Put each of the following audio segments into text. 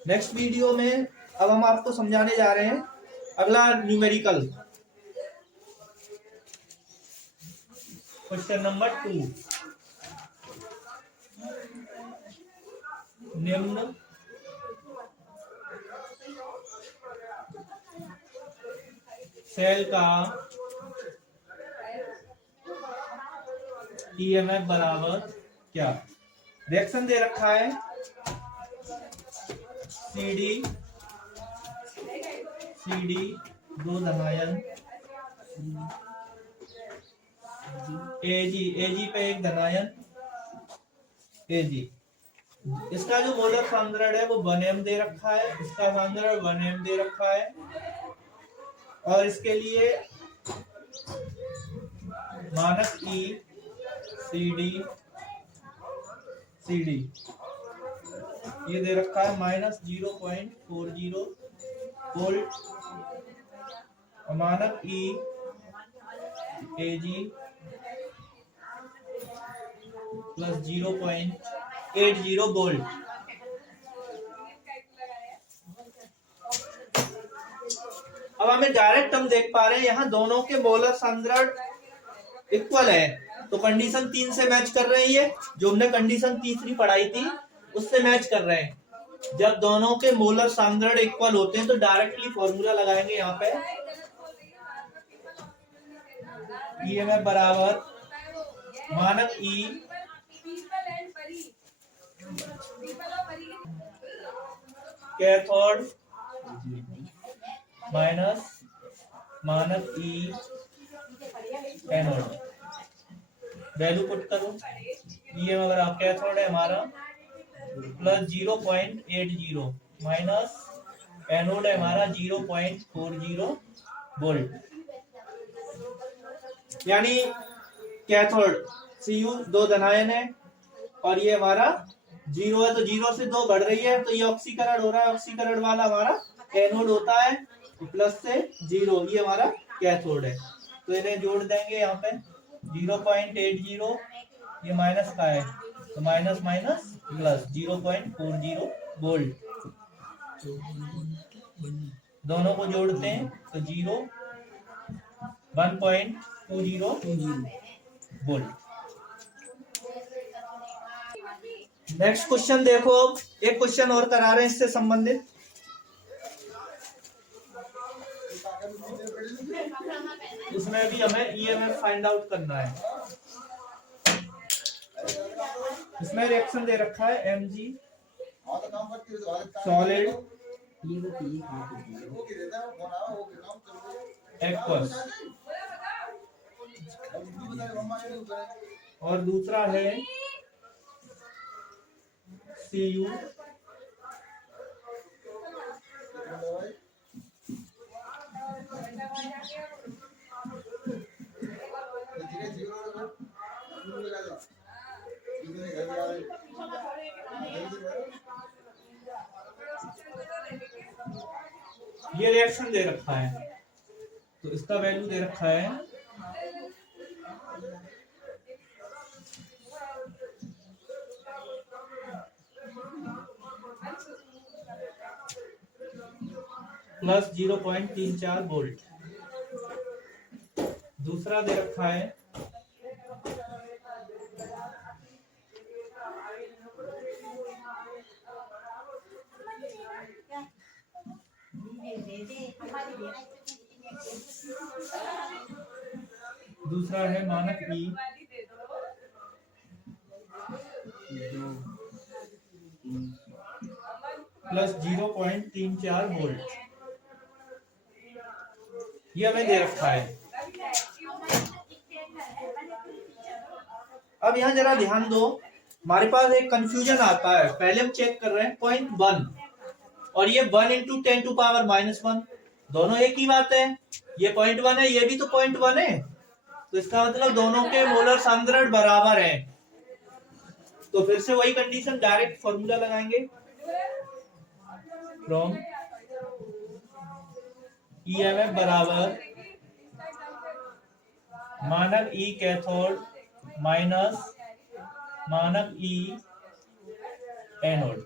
Next video में अब हम आपको समझाने जा रहे हैं अगला न्यूमेरिकल क्वेश्चन नंबर 2। निम्न सेल का ईएमएफ बराबर क्या। रिएक्शन दे रखा है CD दो धनायन AG पे एक धनायन AG। इसका जो मोलर सांद्रण है वो 1m दे रखा है, इसका सांद्रण 1m दे रखा है और इसके लिए मानक E CD ये दे रखा है -0.40 वोल्ट और मानक E AG प्लस 0.80 वोल्ट। अब हमें डायरेक्ट हम देख पा रहे हैं यहाँ दोनों के मोलर सांद्रण इक्वल है, तो कंडीशन 3 से मैच कर रही है। जो हमने कंडीशन तीसरी पढ़ाई थी उससे मैच कर रहे हैं। जब दोनों के मोलर सांद्रण इक्वल होते हैं तो डायरेक्टली फॉर्मूला लगाएंगे यहाँ पे ईएमएफ बराबर मानक E कैथोड माइनस मानक E एनोड। वैल्यू पुट करो। ईएमएफ अगर आप कैथोड है हमारा प्लस 0.80 माइनस एनोड है हमारा 0.40 वोल्ट। यानी कैथोड Cu दो धनायन है और ये हमारा 0 है, तो 0 से 2 बढ़ रही है तो ये ऑक्सीकरण हो रहा है। ऑक्सीकरण वाला हमारा एनोड होता है, प्लस से 0 ये हमारा कैथोड है। तो इन्हें जोड़ देंगे यहाँ पे 0.80 ये माइनस का है तो माइनस माइनस प्लस 0.40 वोल्ट। दोनों को जोड़ते हैं तो 1.20 वोल्ट। नेक्स्ट क्वेश्चन देखो, एक क्वेश्चन और करा रहे हैं इससे संबंधित। इसमें भी हमें ईएमएफ फाइंड आउट करना है। इसमें रिएक्शन दे रखा है Mg सॉलिड एक्वस और दूसरा है Cu ये रिएक्शन दे रखा है तो इसका वैल्यू दे रखा है प्लस 0.34 वोल्ट। दूसरा दे रखा है मानक E प्लस 0.34 वोल्ट। ये हमें दे रखा है। अब यहाँ जरा ध्यान दो, हमारे पास एक कंफ्यूजन आता है। पहले हम चेक कर रहे हैं 0.1 और ये 1 × 10⁻⁻1 दोनों एक ही बात है। ये 0.1 है, ये भी तो 0.1 है, तो इसका मतलब दोनों के मोलर सांद्रण बराबर है। तो फिर से वही कंडीशन, डायरेक्ट फॉर्मूला लगाएंगे फ्रॉम ईएमएफ बराबर मानक E कैथोड माइनस मानक E एनोड।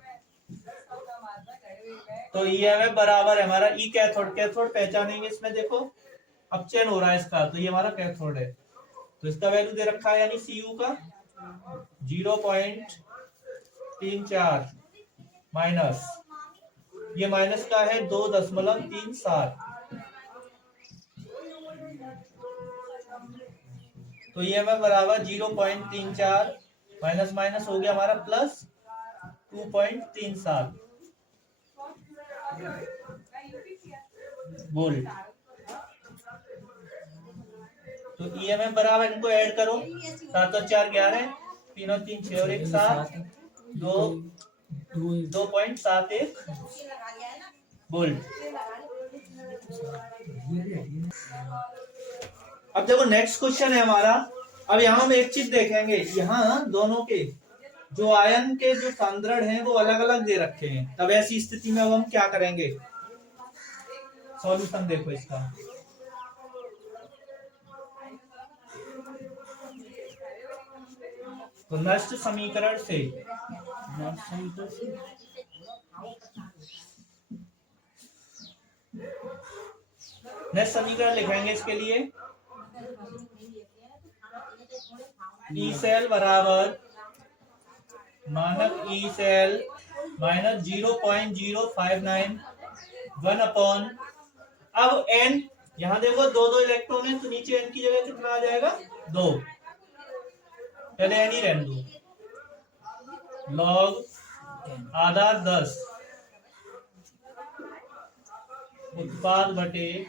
तो ईएमएफ बराबर है हमारा ई कैथोड। कैथोड पहचानेंगे इसमें, देखो अब चेन हो रहा है इसका, तो ये हमारा कैथोड है। तो इसका वैल्यू दे रखा है यानी सी यू का 0.34 माइनस, ये माइनस का है 2.37। तो ये हमें बराबर 0.34 माइनस माइनस हो गया हमारा प्लस 2.37 वोल्ट। तो ईएमएफ बराबर, इनको ऐड करो, 7 और 4 11, 3 और 3 6 और 1 7, 2.71 वोल्ट। अब देखो नेक्स्ट क्वेश्चन है हमारा। अब यहाँ हम एक चीज देखेंगे, यहाँ दोनों के जो आयन के जो सांद्रण हैं वो अलग अलग दे रखे हैं। तब ऐसी स्थिति में अब हम क्या करेंगे, सॉल्यूशन देखो इसका। तो नष्ट समीकरण से नेक्स्ट समीकरण लिखेंगे इसके लिए। ई सेल बराबर मानक ई सेल माइनस 0.059 1/। अब n, यहाँ देखो दो दो इलेक्ट्रॉन है, तो नीचे n की जगह कितना आ जाएगा 2, पहले n ही रहने दो, log आधार 10 उत्पाद बटे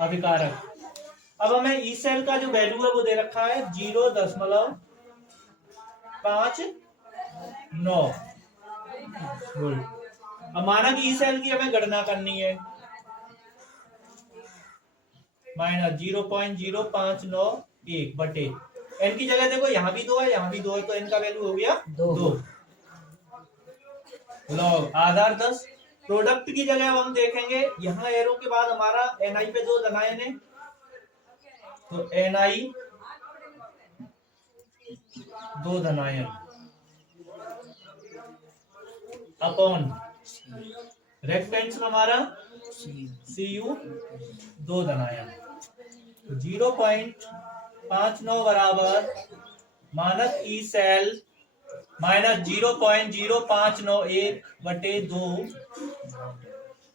अभिकारक। अब हमें ई सेल का जो वैल्यू है वो दे रखा है 0.59 वोल्ट। अब माना कि ई सेल की हमें गणना करनी है, माइनस 0.0591 बटे एन की जगह देखो यहाँ भी 2 है, यहाँ भी 2 है, तो एन का वैल्यू हो गया 2 लॉग आधार 10। प्रोडक्ट की जगह हम देखेंगे, यहाँ एरो के बाद हमारा एनआई पे 2 धनायन है, तो एनआई 2 धनायन अपॉन रेफरेंस हमारा Cu 2 धनायन। 0.59 बराबर मानक ई सेल माइनस 0.0591 बटे 2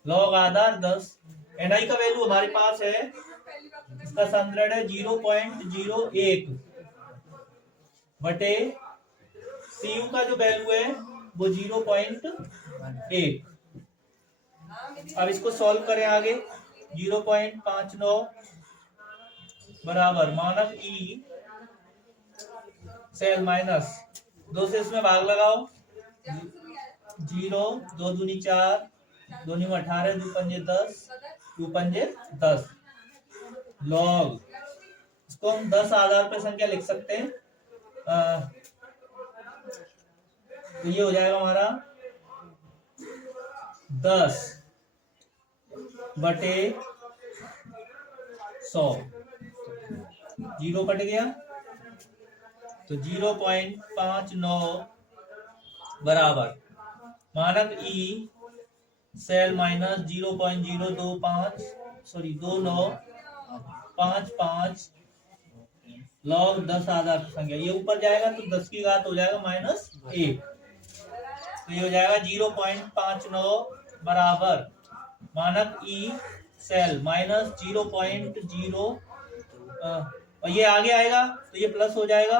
लॉग आधार 10। एनआई का वैल्यू हमारे पास है, इसका सांद्रण है 0.01 बटे Cu का जो वैल्यू है वो 0.1। अब इसको सॉल्व करें आगे। 0.59 बराबर मानक ई सेल माइनस 2 से इसमें भाग लगाओ, 0 2 दूनी 4, 2 नी 18, 2 पंजे 10, 2 पंजे 10 लॉग, इसको हम 10 आधार पे संख्या लिख सकते हैं। तो ये हो जाएगा हमारा 10 बटे 100, 0 कट गया, तो 0.59 बराबर मानक ई सेल माइनस 0.025 लॉग 10 आधार संख्या, ये ऊपर जाएगा तो 10 की घात हो जाएगा -1, तो ये हो जाएगा 0.59 बराबर मानक ई सेल माइनस 0.0 और ये आगे आएगा तो ये प्लस हो जाएगा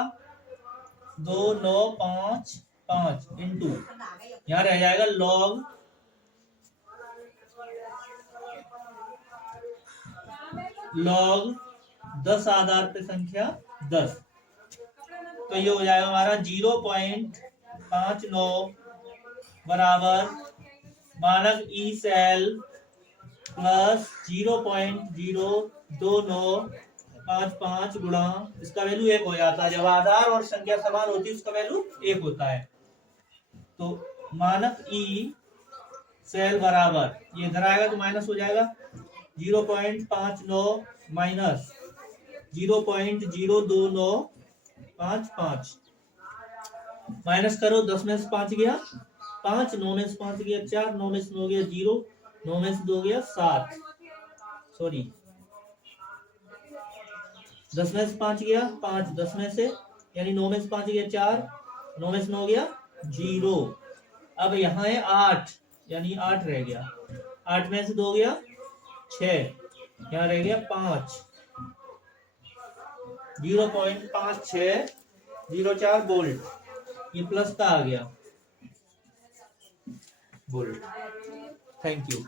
2955 इंटू, यहाँ रह जाएगा लॉग 10 आधार पे संख्या 10। तो ये हो जाएगा हमारा 0.59 बराबर मानक ई सेल प्लस 0.02955 गुणा, इसका वैल्यू 1 हो जाता है। जब आधार और संख्या समान होती है उसका वैल्यू 1 होता है। तो मानक ई सेल बराबर, ये इधर आएगा तो माइनस हो जाएगा, 0.59 माइनस 0.02955 माइनस करो, 10 में से 5 गया 5, 9 में से 5 गया 4, 9 में से 9 गया 0, 9 में से 2 गया 7, सॉरी 10 में से 5 गया 5, 10 में से यानी 9 में से 5 गया 4, 9 में से 9 गया 0। अब यहाँ है 8 यानी 8 रह गया, 8 में से 2 गया 6, यहाँ रह गया 5, 0.5604 वोल्ट, ये प्लस का आ गया वोल्ट। Thank you.